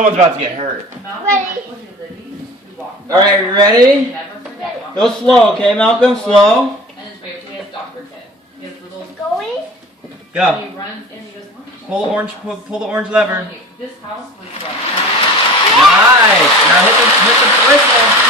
Someone's about to get hurt. Ready. Alright, ready? Go slow, okay, Malcolm? Slow. And his favorite, he has Dr. Kid. He has little. Going. Go. And he runs and he goes. Pull the orange lever. This house was. Nice. Now hit the whistle.